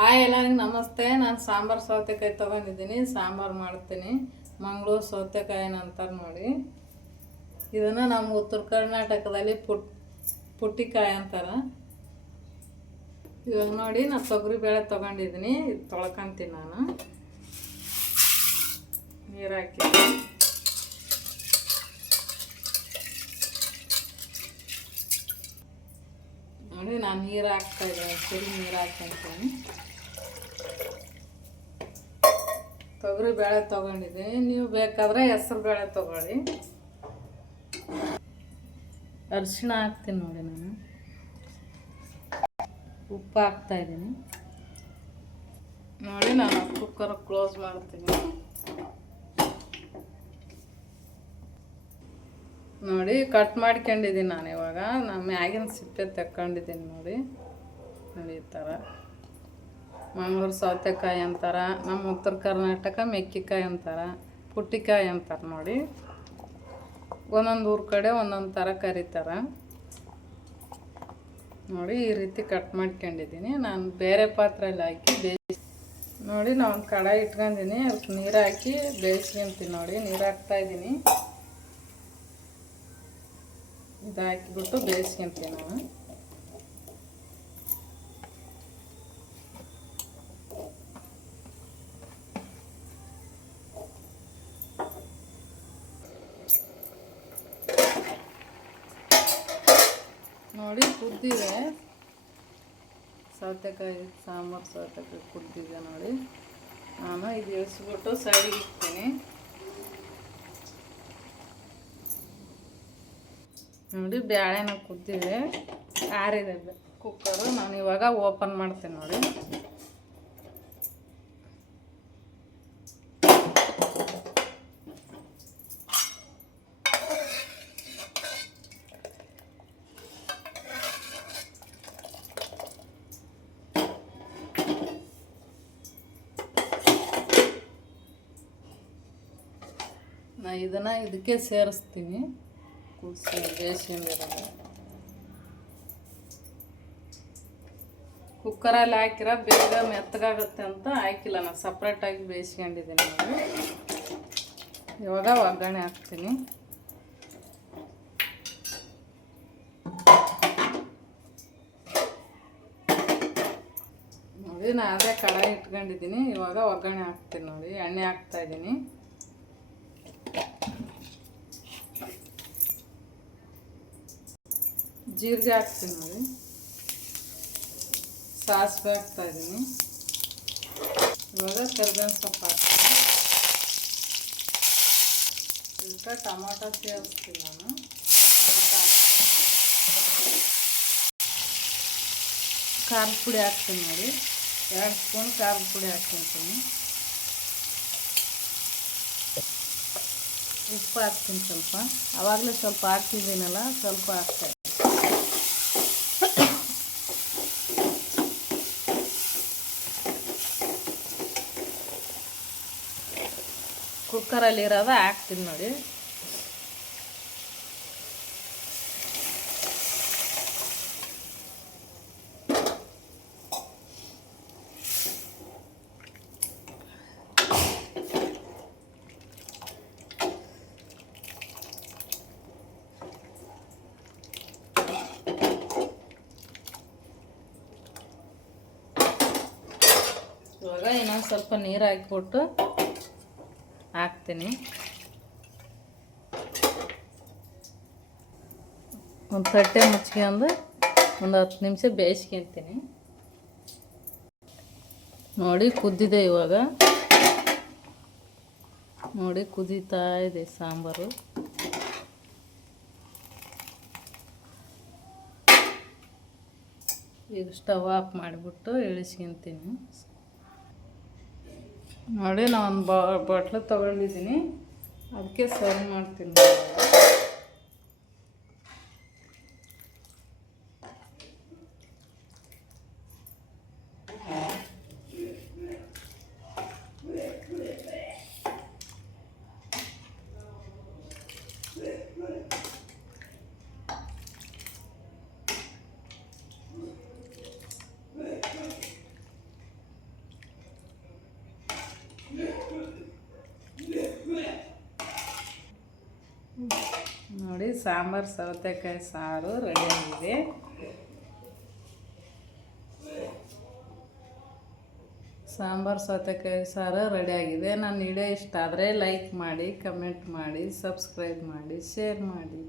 Hi ಎಲ್ಲರಿಗೂ ನಮಸ್ತೆ. ನಾನು ಸಾಂಬಾರು ಸೌತೆಕಾಯಿ ತೊಗೊಂಡಿದ್ದೀನಿ, ಸಾಂಬಾರು ಮಾಡ್ತೀನಿ. ಮಂಗಳೂರು ಸೌತೆಕಾಯಿ ಅಂತಾರೆ ನೋಡಿ. ಇದನ್ನು ನಮ್ಮ ಉತ್ತರ ಕರ್ನಾಟಕದಲ್ಲಿ ಪುಟ್ಟಿಕಾಯಿ ಅಂತಾರೆ. ಇವಾಗ ನೋಡಿ ನಾನು ತೊಗರಿಬೇಳೆ ತೊಗೊಂಡಿದ್ದೀನಿ, ಇದು ತೊಳ್ಕೊಂತೀನಿ. ನಾನು ನೀರು ಹಾಕಿದ್ದೀನಿ. ನೋಡಿ ನಾನು ನೀರು ಹಾಕ್ತಾಯಿದ್ದೀನಿ, ಸರಿ ನೀರು ಹಾಕ್ಕೊಂತೀನಿ. ತೊಗರಿ ಬೇಳೆ ತೊಗೊಂಡಿದ್ದೀನಿ, ನೀವು ಬೇಕಾದರೆ ಹೆಸರು ಬೇಳೆ ತೊಗೊಳ್ಳಿ. ಅರಿಶಿಣ ಹಾಕ್ತೀನಿ ನೋಡಿ, ನಾನು ಉಪ್ಪು ಹಾಕ್ತಾಯಿದ್ದೀನಿ. ನೋಡಿ ನಾನು ಕುಕ್ಕರ್ ಕ್ಲೋಸ್ ಮಾಡ್ತೀನಿ. ನೋಡಿ ಕಟ್ ಮಾಡ್ಕೊಂಡಿದ್ದೀನಿ ನಾನು. ಇವಾಗ ನಾನು ಮ್ಯಾಗಿನ ಸಿಪ್ಪೆ ತಕ್ಕೊಂಡಿದ್ದೀನಿ ನೋಡಿ. ನೋಡಿ ಈ ಥರ ಮಂಗಳೂರು ಸೌತೆಕಾಯಿ ಅಂತಾರೆ, ನಮ್ಮ ಉತ್ತರ ಕರ್ನಾಟಕ ಮೆಕ್ಕಿಕಾಯಿ ಅಂತಾರೆ, ಪುಟ್ಟಿಕಾಯಿ ಅಂತಾರೆ ನೋಡಿ. ಒಂದೊಂದು ಊರ ಕಡೆ ಒಂದೊಂದು ಥರ ಕರೀತಾರೆ ನೋಡಿ. ಈ ರೀತಿ ಕಟ್ ಮಾಡ್ಕೊಂಡಿದ್ದೀನಿ. ನಾನು ಬೇರೆ ಪಾತ್ರೆಯಲ್ಲಿ ಹಾಕಿ ಬೇಯಿಸಿ ನೋಡಿ. ನಾನು ಒಂದು ಕಡಾಯಿ ಇಟ್ಕೊಂಡಿದ್ದೀನಿ, ಅದಕ್ಕೆ ನೀರು ಹಾಕಿ ಬೇಯಿಸ್ಕೊಂತೀನಿ ನೋಡಿ. ನೀರು ಹಾಕ್ತಾಯಿದ್ದೀನಿ, ಇದು ಹಾಕಿಬಿಟ್ಟು ಬೇಯಿಸ್ಕೊಂತೀನಿ ನಾನು. ನೋಡಿ ಕುದ್ದಿದೆ ಸೌತೆಕಾಯಿ, ಸಾಂಬಾರು ಸೌತೆಕಾಯಿ ಕುದ್ದಿದೆ ನೋಡಿ. ನಾನು ಇದು ಇಳಿಸ್ಬಿಟ್ಟು ಸೈಡಿಗೆ ಇಡ್ತೀನಿ. ನೋಡಿ ಬ್ಯಾಳೆನ ಕುದ್ದಿದೆ, ಆರಿದೆ ಕುಕ್ಕರು. ನಾನು ಇವಾಗ ಓಪನ್ ಮಾಡ್ತೀನಿ ನೋಡಿ. ನಾನು ಇದನ್ನು ಇದಕ್ಕೆ ಸೇರಿಸ್ತೀನಿ, ಬೇಯಿಸ್ಕೊಂಡಿರೋದು. ಕುಕ್ಕರಲ್ಲಿ ಹಾಕಿರ ಬೇಗ ಮೆತ್ತಗಾಗುತ್ತೆ ಅಂತ ಹಾಕಿಲ್ಲ, ನಾನು ಸಪ್ರೇಟಾಗಿ ಬೇಯಿಸ್ಕೊಂಡಿದ್ದೀನಿ ನೋಡಿ. ಇವಾಗ ಒಗ್ಗರಣೆ ಹಾಕ್ತೀನಿ. ನೋಡಿ ನಾನು ಅದೇ ಕಡಾಯಿ ಇಟ್ಕೊಂಡಿದ್ದೀನಿ. ಇವಾಗ ಒಗ್ಗರಣೆ ಹಾಕ್ತೀನಿ ನೋಡಿ. ಎಣ್ಣೆ ಹಾಕ್ತಾಯಿದ್ದೀನಿ, ಜೀರಿಗೆ ಹಾಕ್ತೀನಿ ನೋಡಿ, ಸಾಸಿವೆ ಹಾಕ್ತಾಯಿದ್ದೀನಿ. ಇವಾಗ ಕರಿಬೇವಿನ ಸೊಪ್ಪು ಹಾಕ್ತೀನಿ. ಇದಕ್ಕೆ ಟೊಮಾಟೊ ಸೇರಿಸ್ತೀನಿ ನಾನು. ಖಾರದ ಪುಡಿ ಹಾಕ್ತೀನಿ ನೋಡಿ, 2 ಸ್ಪೂನ್ ಖಾರದ ಪುಡಿ ಹಾಕ್ತೀನಿ. ಉಪ್ಪು ಹಾಕ್ತೀನಿ ಸ್ವಲ್ಪ, ಆವಾಗಲೇ ಸ್ವಲ್ಪ ಹಾಕ್ತಿದ್ದೀನಲ್ಲ, ಸ್ವಲ್ಪ ಹಾಕ್ತೀನಿ. ಕುಕ್ಕರಲ್ಲಿ ಇರೋದು ಹಾಕ್ತೀನಿ ನೋಡಿ. ಇವಾಗ ಇನ್ನೊಂದು ಸ್ವಲ್ಪ ನೀರು ಹಾಕಿಬಿಟ್ಟು ಹಾಕ್ತೀನಿ. ಒಂದು ತಟ್ಟೆ ಮುಚ್ಕೊಂಡು ಒಂದು 10 ನಿಮಿಷ ಬೇಯಿಸ್ಕೊತೀನಿ ನೋಡಿ. ಕುದ್ದಿದೆ ಇವಾಗ ನೋಡಿ, ಕುದೀತಾ ಇದೆ ಸಾಂಬಾರು. ಈಗ ಸ್ಟವ್ ಆಫ್ ಮಾಡಿಬಿಟ್ಟು ಇಳಿಸ್ಕೊತೀನಿ ನೋಡಿ. ನಾನು ಒಂದು ಬಾಟ್ಲು ತೊಗೊಂಡಿದ್ದೀನಿ, ಅದಕ್ಕೆ ಸರ್ವ್ ಮಾಡ್ತೀನಿ. ಸಾಂಬಾರು ಸೌತೆಕಾಯಿ ಸಾರು ರೆಡಿಯಾಗಿದೆ. ಸಾಂಬಾರು ಸೌತೆಕಾಯಿ ಸಾರು ರೆಡಿಯಾಗಿದೆ. ನನ್ನ ವಿಡಿಯೋ ಇಷ್ಟ ಆದರೆ ಲೈಕ್ ಮಾಡಿ, ಕಮೆಂಟ್ ಮಾಡಿ, ಸಬ್ಸ್ಕ್ರೈಬ್ ಮಾಡಿ, ಶೇರ್ ಮಾಡಿ.